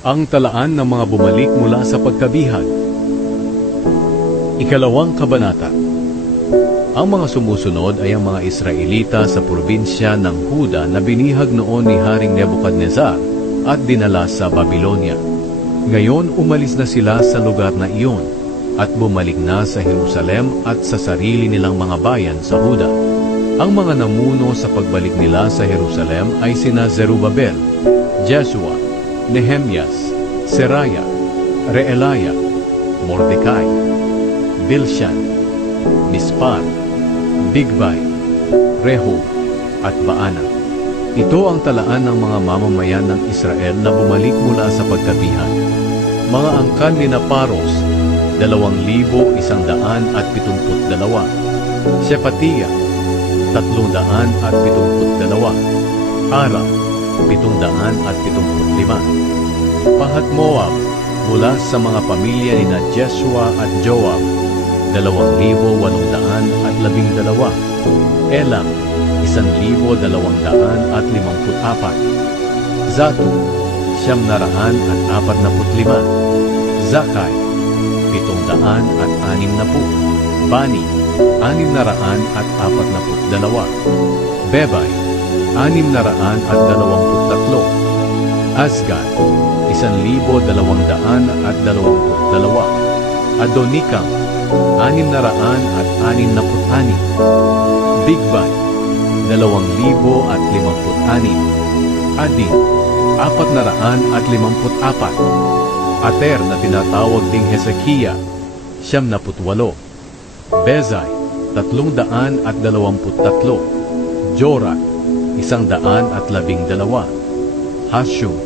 Ang talaan ng mga bumalik mula sa pagkabihag. Ikalawang kabanata. Ang mga sumusunod ay ang mga Israelita sa probinsya ng Huda na binihag noon ni Haring Nebukadnezar at dinala sa Babylonia. Ngayon umalis na sila sa lugar na iyon at bumalik na sa Jerusalem at sa sarili nilang mga bayan sa Huda. Ang mga namuno sa pagbalik nila sa Jerusalem ay sina Zerubabel, Jesua, Nehemias, Seraya, Reelaya, Mordecai, Bilshan, Mispar, Bigbay, Rehob, at Baana. Ito ang talaan ng mga mamamayan ng Israel na bumalik mula sa pagkabihan. Mga angkan ni Paros, 2,172. Shephatiah, 372. Ara, 775. Pahat-Moab, mula sa mga pamilya ni Jesua at Joab, 2,812. Elam, 1,254. Zatu, 945. Zakai, 760. Bani, 642. Bebay, 623. Azgad, 1,222. Adonikam, 666. Bigbay, 2,056. Adin, 454. Ater na tinatawag ding Hezekiah, 78. Bezai, 323. Jorat, 112. Hashum,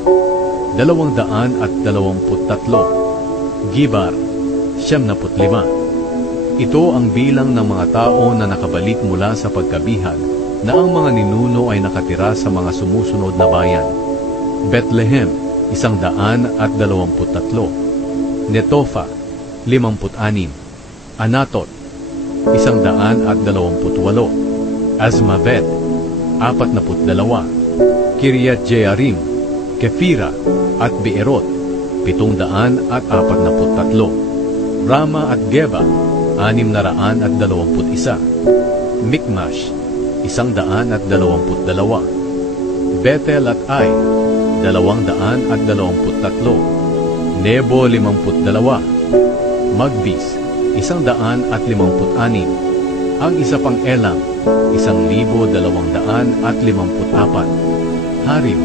223. Gibar, 75. Ito ang bilang ng mga tao na nakabalik mula sa pagkabihag na ang mga ninuno ay nakatira sa mga sumusunod na bayan. Bethlehem, 123. Netofa, 56. Anatot, 128. Azmavet, 42. Kiryat Jearim, Kefira, at Beerot, 743. Rama at Geba, 621. Mikmash, 122. Bethel at Ai, 223. Nebo, 52. Magbis, 156. Ang isa pang Elam, 1,254. Harim,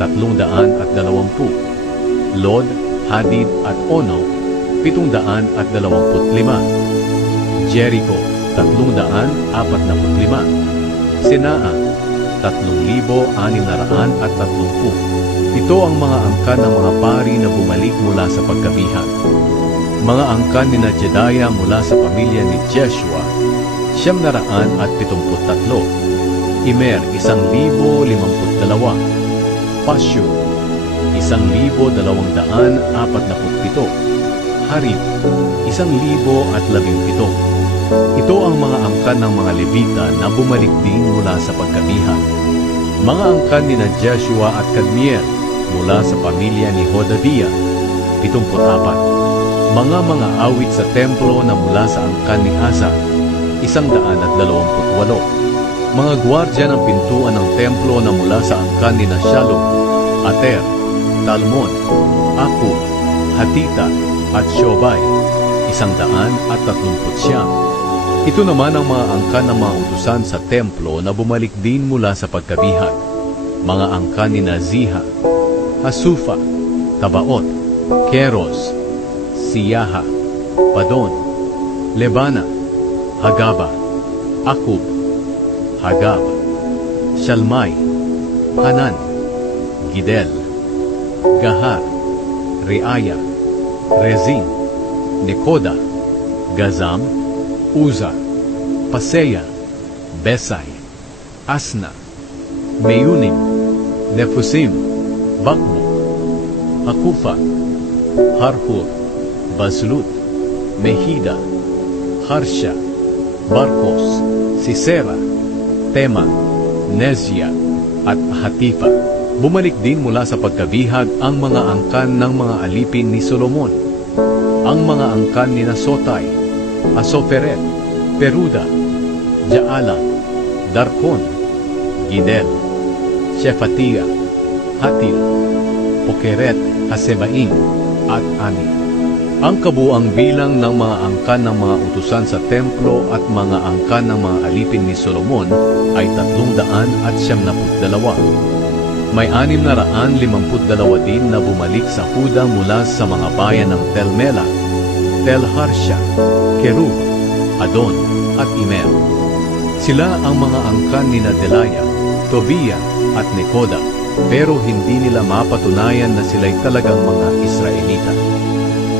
320. Lod, Hadid at Ono, 725. Jericho, 345. Sinaa, 3,630. Ito ang mga angkan ng mga pari na bumalik mula sa pagkabihan. Mga angkan ni Jedaiah mula sa pamilya ni Jeshua, 973. Imer, 1,052. Pashur, 1,247. Harib, 1,017. Ito ang mga angkan ng mga Levita na bumalik din mula sa pagkabihan. Mga angkan ni Jeshua at Kadmiel mula sa pamilya ni Hodaviah, 74. Mga awit sa templo na mula sa angkan ni Asa, 128. Mga gwardya ng pintuan ng templo na mula sa angkan ni Shalom, Ater, Talmon, Akub, Hatita, at Shobay, 139. Ito naman ang mga angkan ng mga utusan sa templo na bumalik din mula sa pagkabihan. Mga angkan ni Ziha, Hasufa, Tabaot, Keros, Siyaha, Padon, Lebana, Hagaba, Akub, Hagab, Shalmai, Hanan, Gidel, Gahar, Reaya, Rezin, Nekoda, Gazam, Uza, Paseya, Besai, Asna, Meunim, Nefusim, Bakbuk, Hakufa, Harhur, Bazlut, Mehida, Harsha, Barkos, Sisera, Tema, Nezia, at Hatifa. Bumalik din mula sa pagkabihag ang mga angkan ng mga alipin ni Solomon. Ang mga angkan ni Sotay, Asoferet, Peruda, Jaala, Darkon, Gidel, Shefatia, Hatil, Pokeret, Hasebaim, at Ani. Ang kabuang bilang ng mga angkan ng mga utusan sa templo at mga angkan ng mga alipin ni Solomon ay 392. May 652 din na bumalik sa Huda mula sa mga bayan ng Tel Mela, Tel Harsha, Kerub, Adon, at Imer. Sila ang mga angkan ni Delaya, Tobia, at Nekoda, pero hindi nila mapatunayan na sila'y talagang mga Israelita.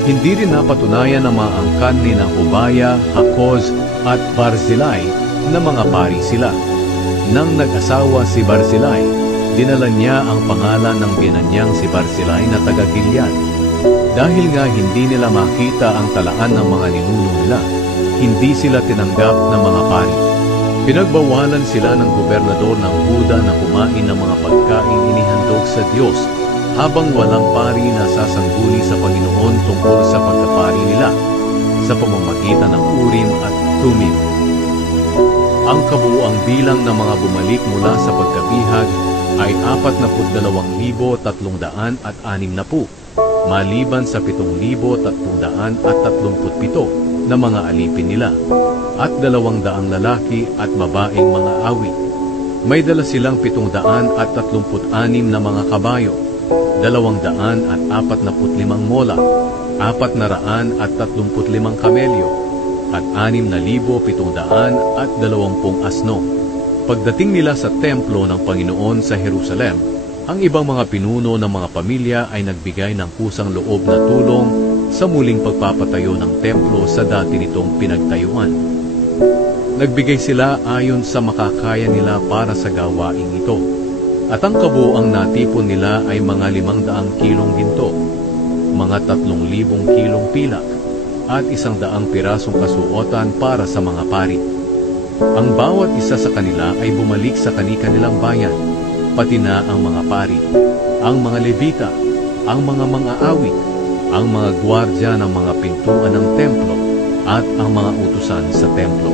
Hindi rin napatunayan ng mga angkan ni Hobaya, Hakoz, at Barzilai na mga pari sila. Nang nag-asawa si Barzilai, dinala niya ang pangalan ng biyanan niyang si Barzilai na taga-Gilead. Dahil nga hindi nila makita ang talaan ng mga ninuno nila, hindi sila tinanggap ng mga pari. Pinagbawalan sila ng gobernador ng Huda na kumain ng mga pagkain inihandog sa Diyos, habang walang pari na sasangguni sa Panginoon tungkol sa pagkapari nila, sa pamamagitan ng Urim at Tumim. Ang kabuuang bilang ng mga bumalik mula sa pagkabihag ay 42,360, maliban sa 7,337 na mga alipin nila, at 200 lalaki at babaeng mga awit. May dala silang 736 na mga kabayo, 245 mola, 435 kamelyo, at 6,720 asno. Pagdating nila sa templo ng Panginoon sa Jerusalem, ang ibang mga pinuno ng mga pamilya ay nagbigay ng kusang loob na tulong sa muling pagpapatayo ng templo sa dati nitong pinagtayuan. Nagbigay sila ayon sa makakaya nila para sa gawaing ito, at ang kabuuang natipon nila ay mga 500 kilong ginto, mga 3,000 kilong pilak, at 100 pirasong kasuotan para sa mga pari. Ang bawat isa sa kanila ay bumalik sa kani-kanilang bayan, pati na ang mga pari, ang mga Levita, ang mga mang-aawit, ang mga gwardya ng mga pintuan ng templo, at ang mga utusan sa templo.